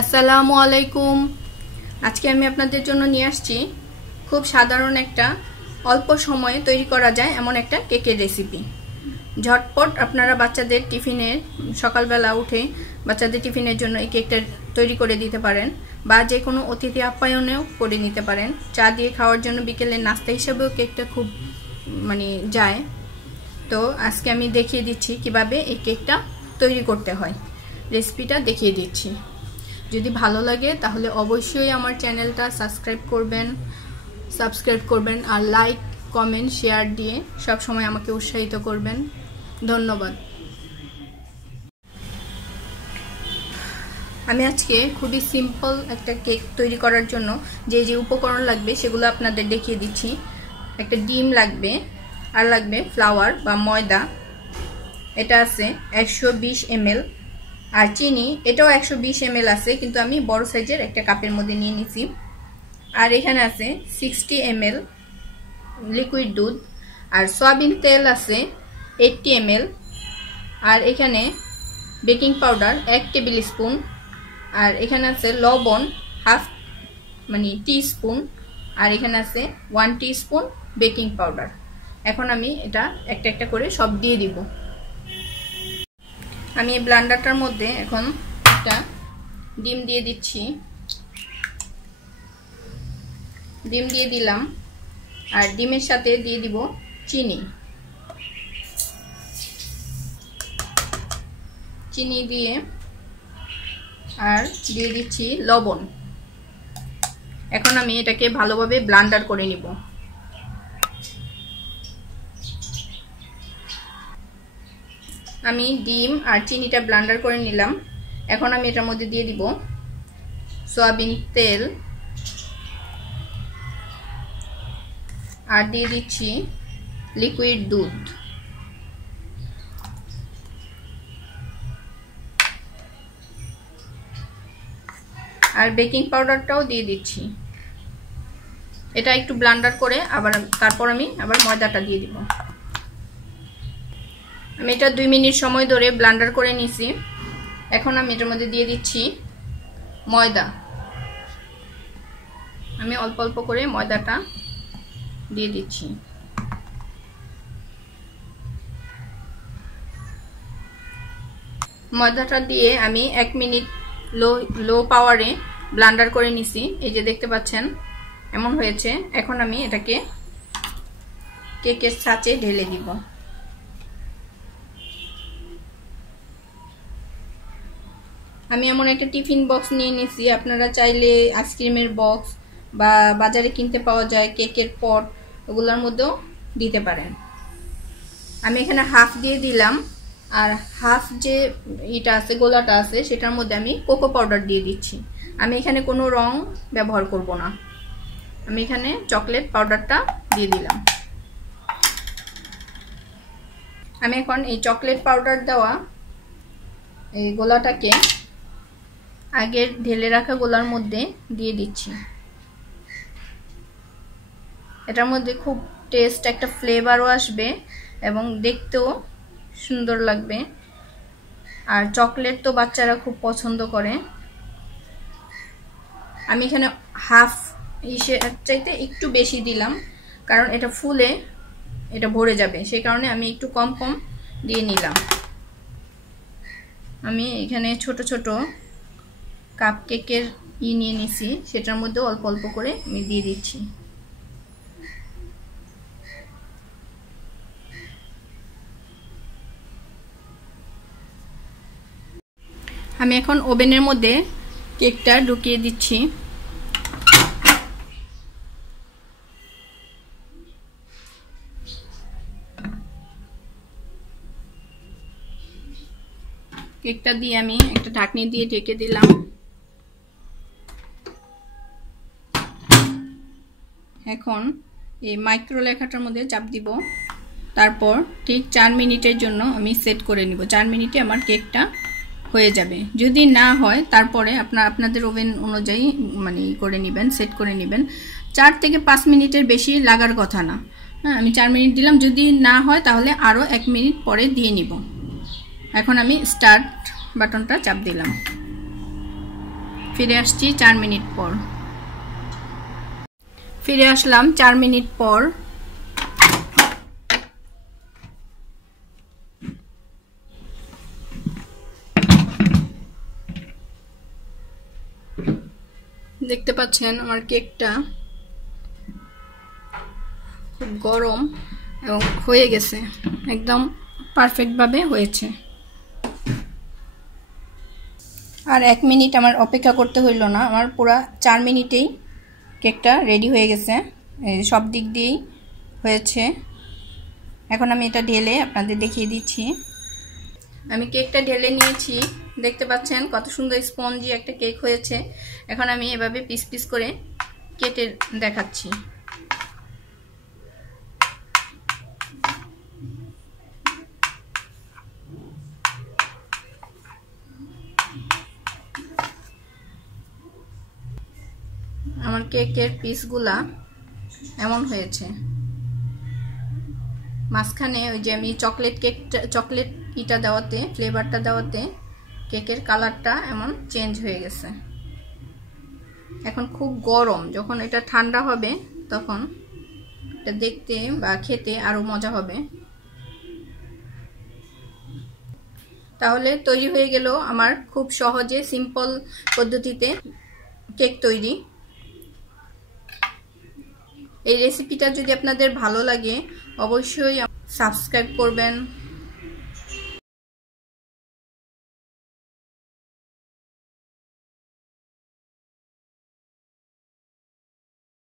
আসসালামু আলাইকুম। আজকে আমি আপনাদের জন্য নিয়ে আসছি খুব সাধারণ একটা অল্প সময়ে তৈরি করা যায় এমন একটা কেকের রেসিপি। ঝটপট আপনারা বাচ্চাদের টিফিনে সকালবেলা উঠে বাচ্চাদের টিফিনের জন্য এই কেকটা তৈরি করে দিতে পারেন, বা যে কোনো অতিথি আপ্যায়নেও করে নিতে পারেন। চা দিয়ে খাওয়ার জন্য বিকেলের নাস্তা হিসেবেও কেকটা খুব যায়। তো আজকে আমি দেখিয়ে দিচ্ছি কিভাবে এই কেকটা তৈরি করতে হয়, রেসিপিটা দেখিয়ে দিচ্ছি। যদি ভালো লাগে তাহলে অবশ্যই আমার চ্যানেলটা সাবস্ক্রাইব করবেন আর লাইক কমেন্ট শেয়ার দিয়ে সব সময় আমাকে উৎসাহিত করবেন। ধন্যবাদ। আমি আজকে খুবই সিম্পল একটা কেক তৈরি করার জন্য যে যে উপকরণ লাগবে সেগুলো আপনাদের দেখিয়ে দিচ্ছি। একটা ডিম লাগবে, আর লাগবে ফ্লাওয়ার বা ময়দা, এটা আছে 120 ml, আর চিনি এটাও 120 ml আছে, কিন্তু আমি বড় সাইজের একটা কাপের মধ্যে নিয়ে নিছি। আর এখানে আছে 60 ml লিকুইড দুধ, আর সয়াবিন তেল আছে 80 ml, আর এখানে বেকিং পাউডার 1 টেবিল স্পুন, আর এখানে আছে লবণ হাফ টিস্পুন, আর এখানে আছে 1 টিস্পুন বেকিং পাউডার। এখন আমি এটা একটা একটা করে সব দিয়ে দিব। আমি এই ব্লেন্ডারটার মধ্যে এখন একটা ডিম দিয়ে দিচ্ছি। ডিম দিয়ে দিলাম, আর ডিমের সাথে দিয়ে দিব চিনি দিয়ে, আর দিয়ে দিচ্ছি লবণ। এখন আমি এটাকে ভালোভাবে ব্লেন্ডার করে নিব। আমি ডিম আর চিনিটা ব্লেন্ডার করে নিলাম। এখন আমি এটার মধ্যে দিয়ে দিব সয়াবিন তেল, আর দিয়ে দিচ্ছি লিকুইড দুধ, আর বেকিং পাউডারটাও দিয়ে দিচ্ছি। এটা একটু ব্লেন্ডার করে তারপর আমি আবার ময়দাটা দিয়ে দিব। আমি এটা 2 মিনিট সময় ধরে ব্লেন্ডার করে নিছি। এখন আমি এটার মধ্যে দিয়ে দিচ্ছি ময়দা। আমি অল্প অল্প করে ময়দাটা দিয়ে দিচ্ছি। ময়দাটা দিয়ে আমি 1 মিনিট লো পাওয়ারে ব্লেন্ডার করে নিছি। এই যে দেখতে পাচ্ছেন এমন হয়েছে। এখন আমি এটাকে কেকের ছাঁচে ঢেলে দিব। আমি এমন একটা টিফিন বক্স নিয়ে নিছি। আপনারা চাইলে আইসক্রিমের বক্স বা বাজারে কিনতে পাওয়া যায় কেকের পট, ওগুলোর মধ্যেও দিতে পারেন। আমি এখানে হাফ দিয়ে দিলাম, আর হাফ যে এটা আছে গোলাটা আছে সেটার মধ্যে আমি কোকো পাউডার দিয়ে দিচ্ছি। আমি এখানে কোনো রং ব্যবহার করব না, আমি এখানে চকলেট পাউডারটা দিয়ে দিলাম। আমি এখন এই চকলেট পাউডার দেওয়া এই গোলাটাকে আগের ঢেলে রাখা গোলার মধ্যে দিয়ে দিচ্ছি। এটার মধ্যে খুব টেস্ট একটা ফ্লেভারও আসবে এবং দেখতেও সুন্দর লাগবে। আর চকলেট তো বাচ্চারা খুব পছন্দ করে। আমি এখানে হাফ চাইতে একটু বেশি দিলাম, কারণ এটা ফুলে এটা ভরে যাবে, সেই কারণে আমি একটু কম কম দিয়ে নিলাম। আমি এখানে ছোট ছোট কাপ কেকের নিয়ে নিছি, সেটার মধ্যে অল্প অল্প করে আমি দিয়ে দিচ্ছি। আমি এখন ওভেনের মধ্যে কেকটা ঢুকিয়ে দিচ্ছি। কেকটা দিয়ে আমি একটা ঢাকনি দিয়ে ঢেকে দিলাম। এখন এই মাইক্রো লেখাটার মধ্যে চাপ দিব, তারপর ঠিক 4 মিনিটের জন্য আমি সেট করে নিব। 4 মিনিটে আমার কেকটা হয়ে যাবে। যদি না হয় তারপরে আপনাদের ওভেন অনুযায়ী করে নেবেন, সেট করে নেবেন। 4 থেকে 5 মিনিটের বেশি লাগার কথা না। হ্যাঁ, আমি 4 মিনিট দিলাম। যদি না হয় তাহলে আরও 1 মিনিট পরে দিয়ে নিব। এখন আমি স্টার্ট বাটনটা চাপ দিলাম। ফিরে আসছি 4 মিনিট পর। ফিরে আসলাম 4 মিনিট পর। দেখতে পাচ্ছেন আমার কেকটা খুব গরম এবং হয়ে গেছে, একদম পারফেক্ট ভাবে হয়েছে। আর 1 মিনিট আমার অপেক্ষা করতে হইল না, আমার পুরো 4 মিনিটেই কেকটা রেডি হয়ে গেছে, সব দিক দিয়েই হয়েছে। এখন আমি এটা ঢেলে আপনাদের দেখিয়ে দিচ্ছি। আমি কেকটা ঢেলে নিয়েছি, দেখতে পাচ্ছেন কত সুন্দর স্পঞ্জি একটা কেক হয়েছে। এখন আমি এভাবে পিস পিস করে কেটে দেখাচ্ছি। আমার কেকের পিসগুলা এমন হয়েছে। মাঝখানে ওই যে আমি চকলেট ইটা দেওয়াতে, ফ্লেভারটা দেওয়াতে কেকের কালারটা এমন চেঞ্জ হয়ে গেছে। এখন খুব গরম, যখন এটা ঠান্ডা হবে তখন এটা দেখতে বা খেতে আরো মজা হবে। তাহলে তৈরি হয়ে গেল আমার খুব সহজে সিম্পল পদ্ধতিতে কেক তৈরি। এই রেসিপিটা যদি আপনাদের ভালো লাগে অবশ্যই সাবস্ক্রাইব করবেন।